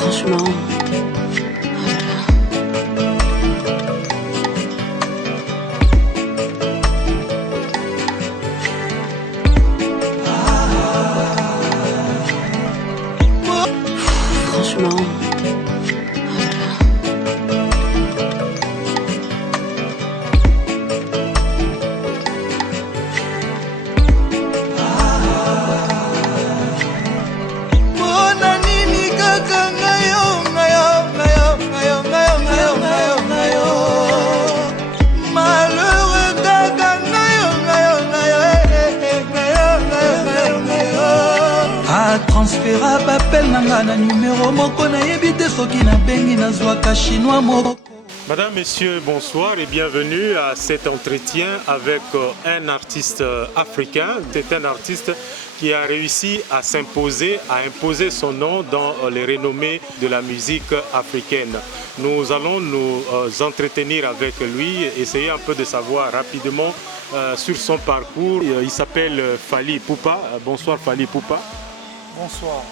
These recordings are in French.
Franchement, franchement. Transférable appel nanga na numéro moko na yebite soki na bengi na zwaka chinois moko. Madame, Messieurs, bonsoir et bienvenue à cet entretien avec un artiste africain. C'est un artiste qui a réussi à s'imposer, à imposer son nom dans les renommées de la musique africaine. Nous allons nous entretenir avec lui, essayer un peu de savoir rapidement sur son parcours. Il s'appelle Fally Ipupa. Bonsoir Fally Ipupa. Bonsoir.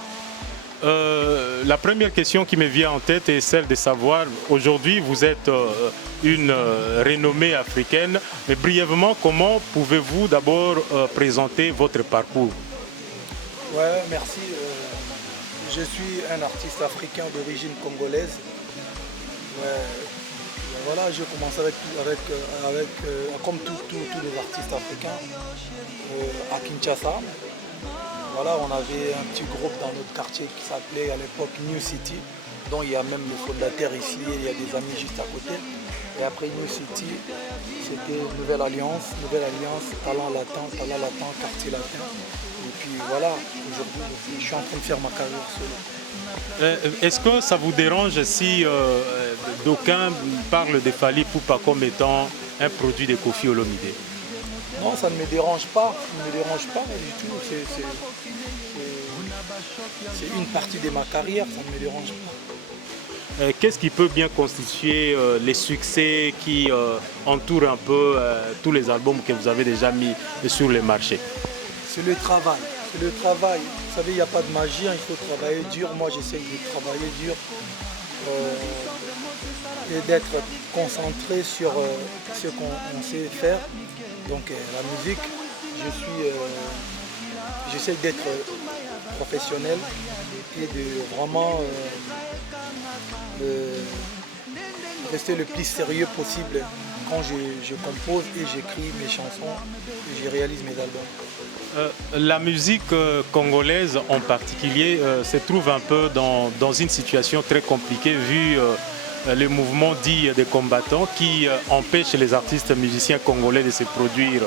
La première question qui me vient en tête est celle de savoir, aujourd'hui vous êtes une renommée africaine, mais brièvement, comment pouvez-vous d'abord présenter votre parcours? Ouais, merci. Je suis un artiste africain d'origine congolaise. Voilà, je commence comme tous les artistes africains à Kinshasa. Voilà, on avait un petit groupe dans notre quartier qui s'appelait à l'époque New City, dont il y a même le fondateur ici et il y a des amis juste à côté. Et après New City, c'était Nouvelle Alliance, Talent Latin, Quartier Latin. Et puis voilà, aujourd'hui, je suis en train de faire ma carrière solo. Est-ce que ça vous dérange si d'aucuns parlent de Fally Ipupa comme étant un produit de Koffi Olomide? Non, ça ne me dérange pas, du tout. C'est une partie de ma carrière, ça ne me dérange pas. Qu'est-ce qui peut bien constituer les succès qui entourent un peu tous les albums que vous avez déjà mis sur le marché? C'est le travail. Vous savez, il n'y a pas de magie, il faut travailler dur. Moi, j'essaye de travailler dur et d'être concentré sur ce qu'on sait faire. Donc la musique, j'essaie d'être professionnel et de vraiment rester le plus sérieux possible quand je compose et j'écris mes chansons et je réalise mes albums. La musique congolaise en particulier se trouve un peu dans une situation très compliquée vu les mouvements dits des combattants qui empêchent les artistes musiciens congolais de se produire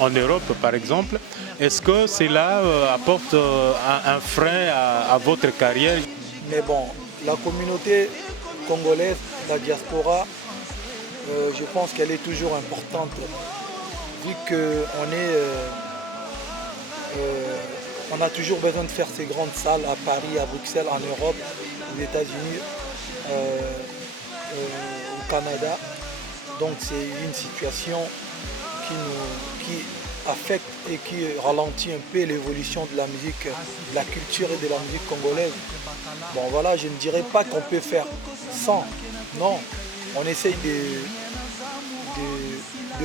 en Europe par exemple. Est-ce que cela apporte un frein à votre carrière? Mais bon, la communauté congolaise, la diaspora, je pense qu'elle est toujours importante vu on a toujours besoin de faire ces grandes salles à Paris, à Bruxelles, en Europe, aux États-Unis, au Canada. Donc c'est une situation qui affecte et qui ralentit un peu l'évolution de la musique, de la culture et de la musique congolaise. Bon voilà, je ne dirais pas qu'on peut faire sans, non. On essaye de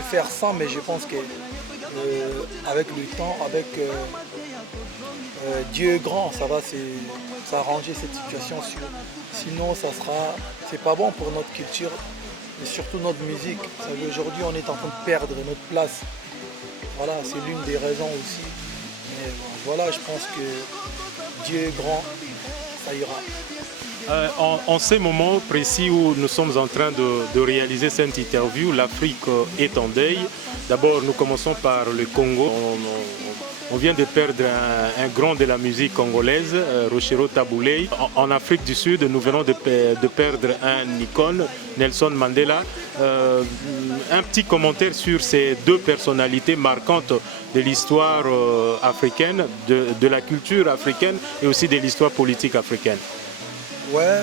faire sans, mais je pense que avec le temps, avec Dieu est grand, ça va s'arranger cette situation. Sinon, c'est pas bon pour notre culture et surtout notre musique. Aujourd'hui, on est en train de perdre notre place. Voilà, c'est l'une des raisons aussi. Mais voilà, je pense que Dieu est grand, ça ira. En ce moment précis où nous sommes en train de réaliser cette interview, l'Afrique est en deuil. D'abord, nous commençons par le Congo. On vient de perdre un grand de la musique congolaise, Rochero Tabouley. En Afrique du Sud, nous venons de perdre un icône, Nelson Mandela. Un petit commentaire sur ces deux personnalités marquantes de l'histoire africaine, de la culture africaine et aussi de l'histoire politique africaine. Ouais,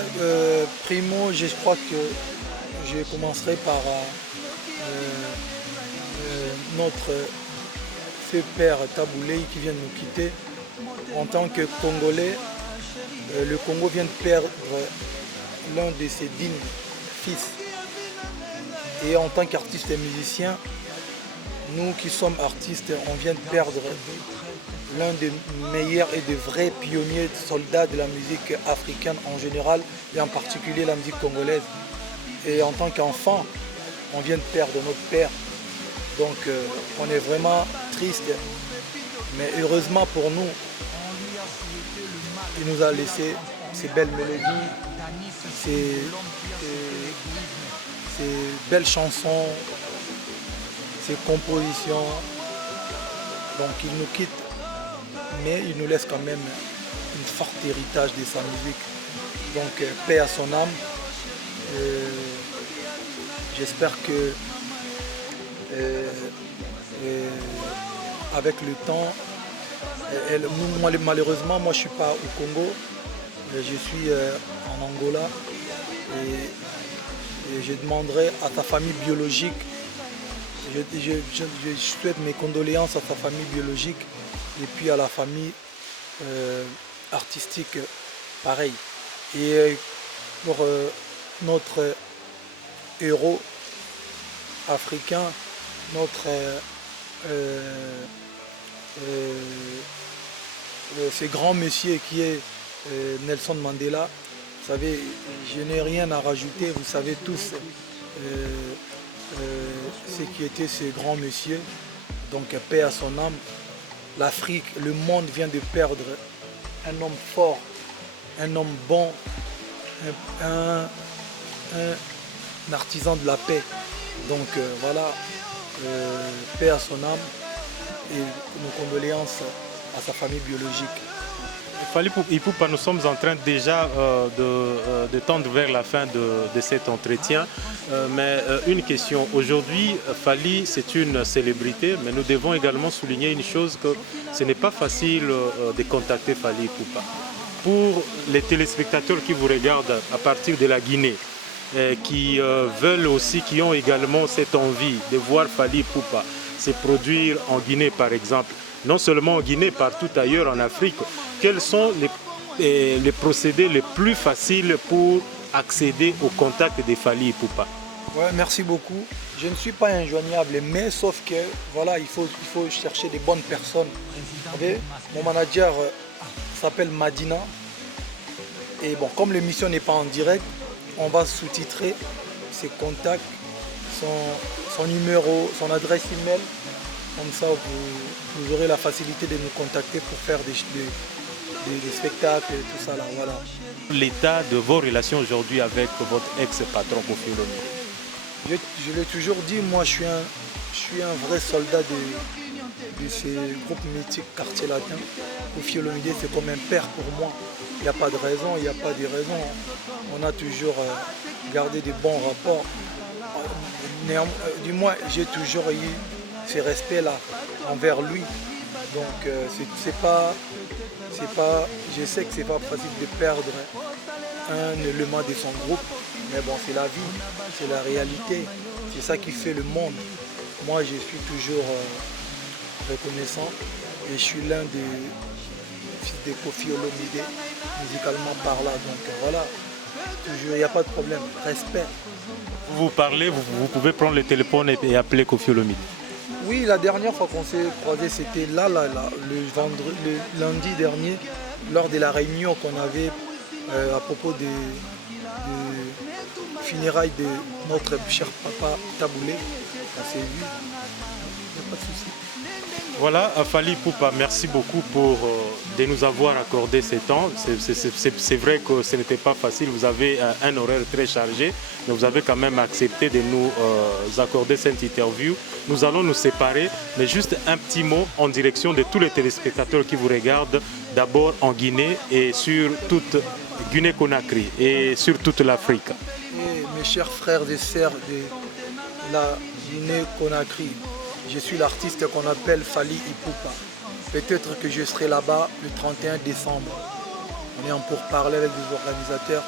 primo, je crois que je commencerai par notre feu père Tabouley qui vient de nous quitter. En tant que Congolais, le Congo vient de perdre l'un de ses dignes fils. Et en tant qu'artiste et musicien, nous qui sommes artistes, on vient de perdre l'un des meilleurs et des vrais pionniers soldats de la musique africaine en général et en particulier la musique congolaise. Et en tant qu'enfant, on vient de perdre notre père. Donc on est vraiment triste. Mais heureusement pour nous, il nous a laissé ces belles mélodies, ces belles chansons, ces compositions. Donc il nous quitte, mais il nous laisse quand même un fort héritage de sa musique. Donc paix à son âme. J'espère que avec le temps, malheureusement, moi je ne suis pas au Congo, je suis en Angola et je demanderai à ta famille biologique, je souhaite mes condoléances à ta famille biologique et puis à la famille artistique, pareil. Et pour notre héros africain, notre ce grand monsieur qui est Nelson Mandela. Vous savez, je n'ai rien à rajouter, vous savez tous ce qui était ce grand monsieur. Donc paix à son âme. L'Afrique, le monde vient de perdre un homme fort, un homme bon, un artisan de la paix. Donc voilà, paix à son âme et nos condoléances à sa famille biologique. Fally Ipupa, nous sommes en train déjà de tendre vers la fin de cet entretien. Mais une question, aujourd'hui, Fally, c'est une célébrité, mais nous devons également souligner une chose, que ce n'est pas facile de contacter Fally Ipupa. Pour les téléspectateurs qui vous regardent à partir de la Guinée, qui veulent aussi, qui ont également cette envie de voir Fally Ipupa se produire en Guinée par exemple, non seulement en Guinée, partout ailleurs en Afrique, quels sont les procédés les plus faciles pour accéder au contact de Fally Ipupa? Ouais, merci beaucoup. Je ne suis pas injoignable, mais sauf que voilà, il faut chercher des bonnes personnes. Vous savez, mon manager s'appelle Madina. Et bon, comme l'émission n'est pas en direct, on va sous-titrer ses contacts, son numéro, son adresse email. Comme ça, vous aurez la facilité de nous contacter pour faire des spectacles et tout ça là. Voilà. L'état de vos relations aujourd'hui avec votre ex-patron Koffi Olomide? Je l'ai toujours dit, moi je suis un vrai soldat de ces groupes mythiques quartier latin. Koffi Olomide, c'est comme un père pour moi. Il n'y a pas de raison, il n'y a pas de raison. On a toujours gardé des bons rapports. Du moins, j'ai toujours eu ce respect-là envers lui. Donc, je sais que c'est pas facile de perdre un élément de son groupe, mais bon, c'est la vie, c'est la réalité, c'est ça qui fait le monde. Moi, je suis toujours reconnaissant et je suis l'un des fils de Koffi Olomide, musicalement parlant. Donc voilà, toujours, il n'y a pas de problème, respect. Vous parlez, vous pouvez prendre le téléphone et appeler Koffi Olomide. Oui, la dernière fois qu'on s'est croisés, c'était le lundi dernier, lors de la réunion qu'on avait à propos des funérailles de notre cher papa Taboulé. On s'est vu, il n'y a pas de souci. Voilà, Fally Ipupa, merci beaucoup de nous avoir accordé ce temps. C'est vrai que ce n'était pas facile, vous avez un horaire très chargé, mais vous avez quand même accepté de nous accorder cette interview. Nous allons nous séparer, mais juste un petit mot en direction de tous les téléspectateurs qui vous regardent, d'abord en Guinée et sur toute Guinée-Conakry et sur toute l'Afrique. Mes chers frères et sœurs de la Guinée-Conakry, je suis l'artiste qu'on appelle Fally Ipupa. Peut-être que je serai là-bas le 31 décembre. On est en pourparlers avec des organisateurs.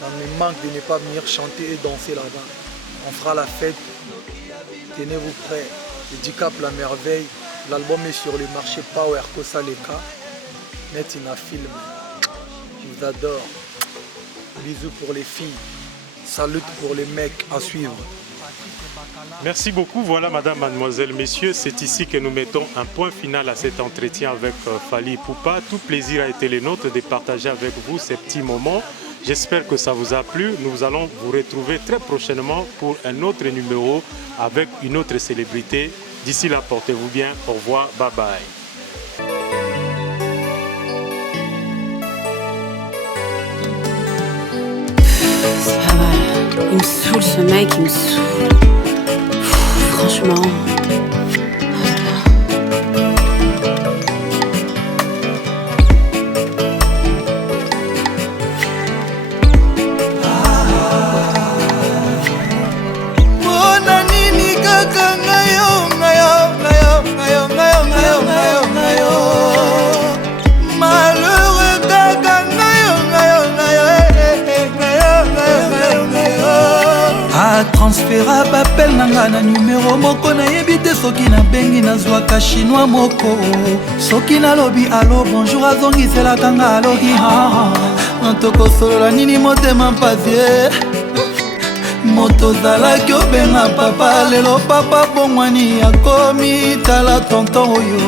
Ça me manque de ne pas venir chanter et danser là-bas. On fera la fête. Tenez-vous prêts. Le Dicap La Merveille. L'album est sur le marché Power Kosa Leka. Net in a film. vous adore. Bisous pour les filles. Salut pour les mecs à suivre. Merci beaucoup. Voilà, madame, mademoiselle, messieurs, c'est ici que nous mettons un point final à cet entretien avec Fally Ipupa. Tout plaisir a été le nôtre de partager avec vous ces petits moments. J'espère que ça vous a plu. Nous allons vous retrouver très prochainement pour un autre numéro avec une autre célébrité. D'ici là, portez-vous bien. Au revoir. Bye bye. Ça va, il me saoule ce mec, il me saoule. Franchement. transférable appel nanga na numero moko nayebi te soki nabengi nazwaka chinois moko soki nalobi alo bonjour azongiselaka nga aloki tokosolola nini motema mpasie moto ozalaki obenga papa lelo papa bongwani akomi tala tonton oyo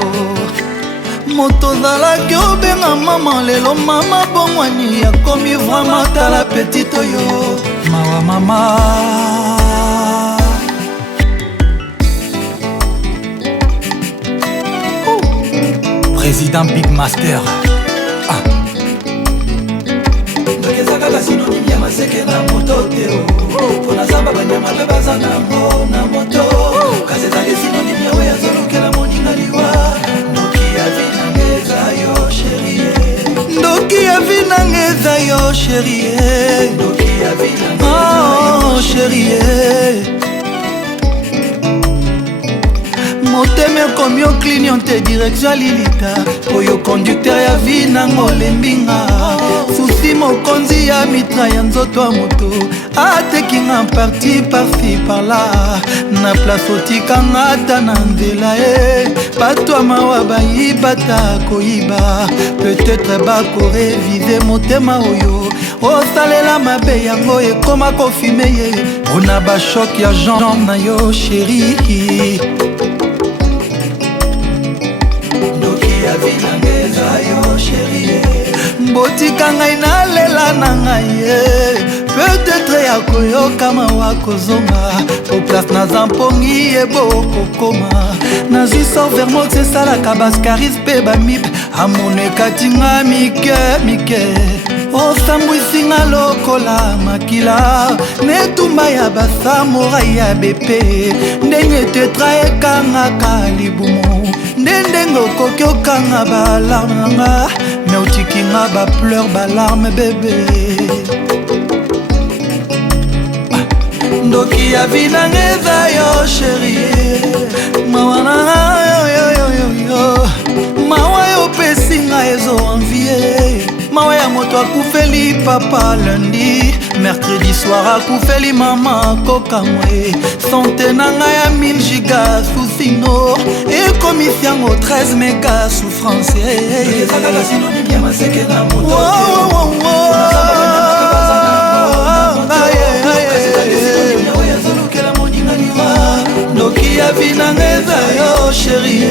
moto ozalaki obenga mama lelo mama bongwani akomi vraimen tala petite oyo mawa mama Président Big Master ezakaka sinonimi ya maseke na moto te mpo na zamba banyama mpe baza nango na moto kasi ezali sinonimi ya oyo azolukela moninga liwa ndoki ya vi nanga eza yo sherie ndoki ya vi nanga eza yo sherie ndoki ya vi nanga sherie motema ekomi oclinion te direction lilita oyo conducteur ya vi nango olembinga susi mokonzi ya mitra ya nzoto ya moto atekinga parti parci parla na place otikanga ata na nzela e bato ya mawa bayiba ta koyiba peut-être bakorevize motema oyo osalela mabe yango ekoma kofime ye mpona bashok ya jean na yo sheri mbotika ngai nalela na ngai ye peut-être ya koyoka mawa kozonga po place naza mpongi ebokokoma nazwi sor vermox esalaka baskaris mpe bamip amono ekatinga mike mike osambwisinga lokola makila netumba ya basamorai ya bepe ndenge tetra ekangaka libumu ndenge okoki okanga balarme nanga me otikinga bapleur balarme bebe ndoki ya vi nanga eza yo sherie mawa nanga yoyoyoyo mawa yopesinga ezoanvie mawa ya moto akufeli papa lundi mercredi soir akufeli mama kokamwe sante nanga ya 1000 giga susino ekomisi yango 13 mega souffrance ndoki ya vi nanga eza yo sherie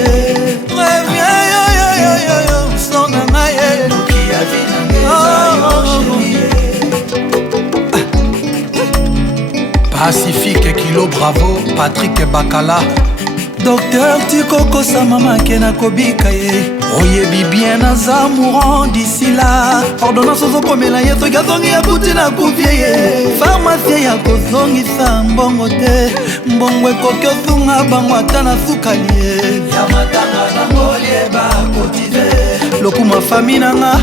revien yoyoyoyo son nanga ye ndoki ya vi nanga eza yo sherie Pacifique Kilo Bravo Patrick Bakala Docteur Tikokosa mama kena kobika ye oyebi bien naza mourant d'ici là ordonnance ozokomela ye soki azongi ya kuti na kufie ye pharmacie ya kozongisa mbongo te mbongo ekoki osunga bango ata na sukali ye ya matanga nango lieba kotize lokuma fami nanga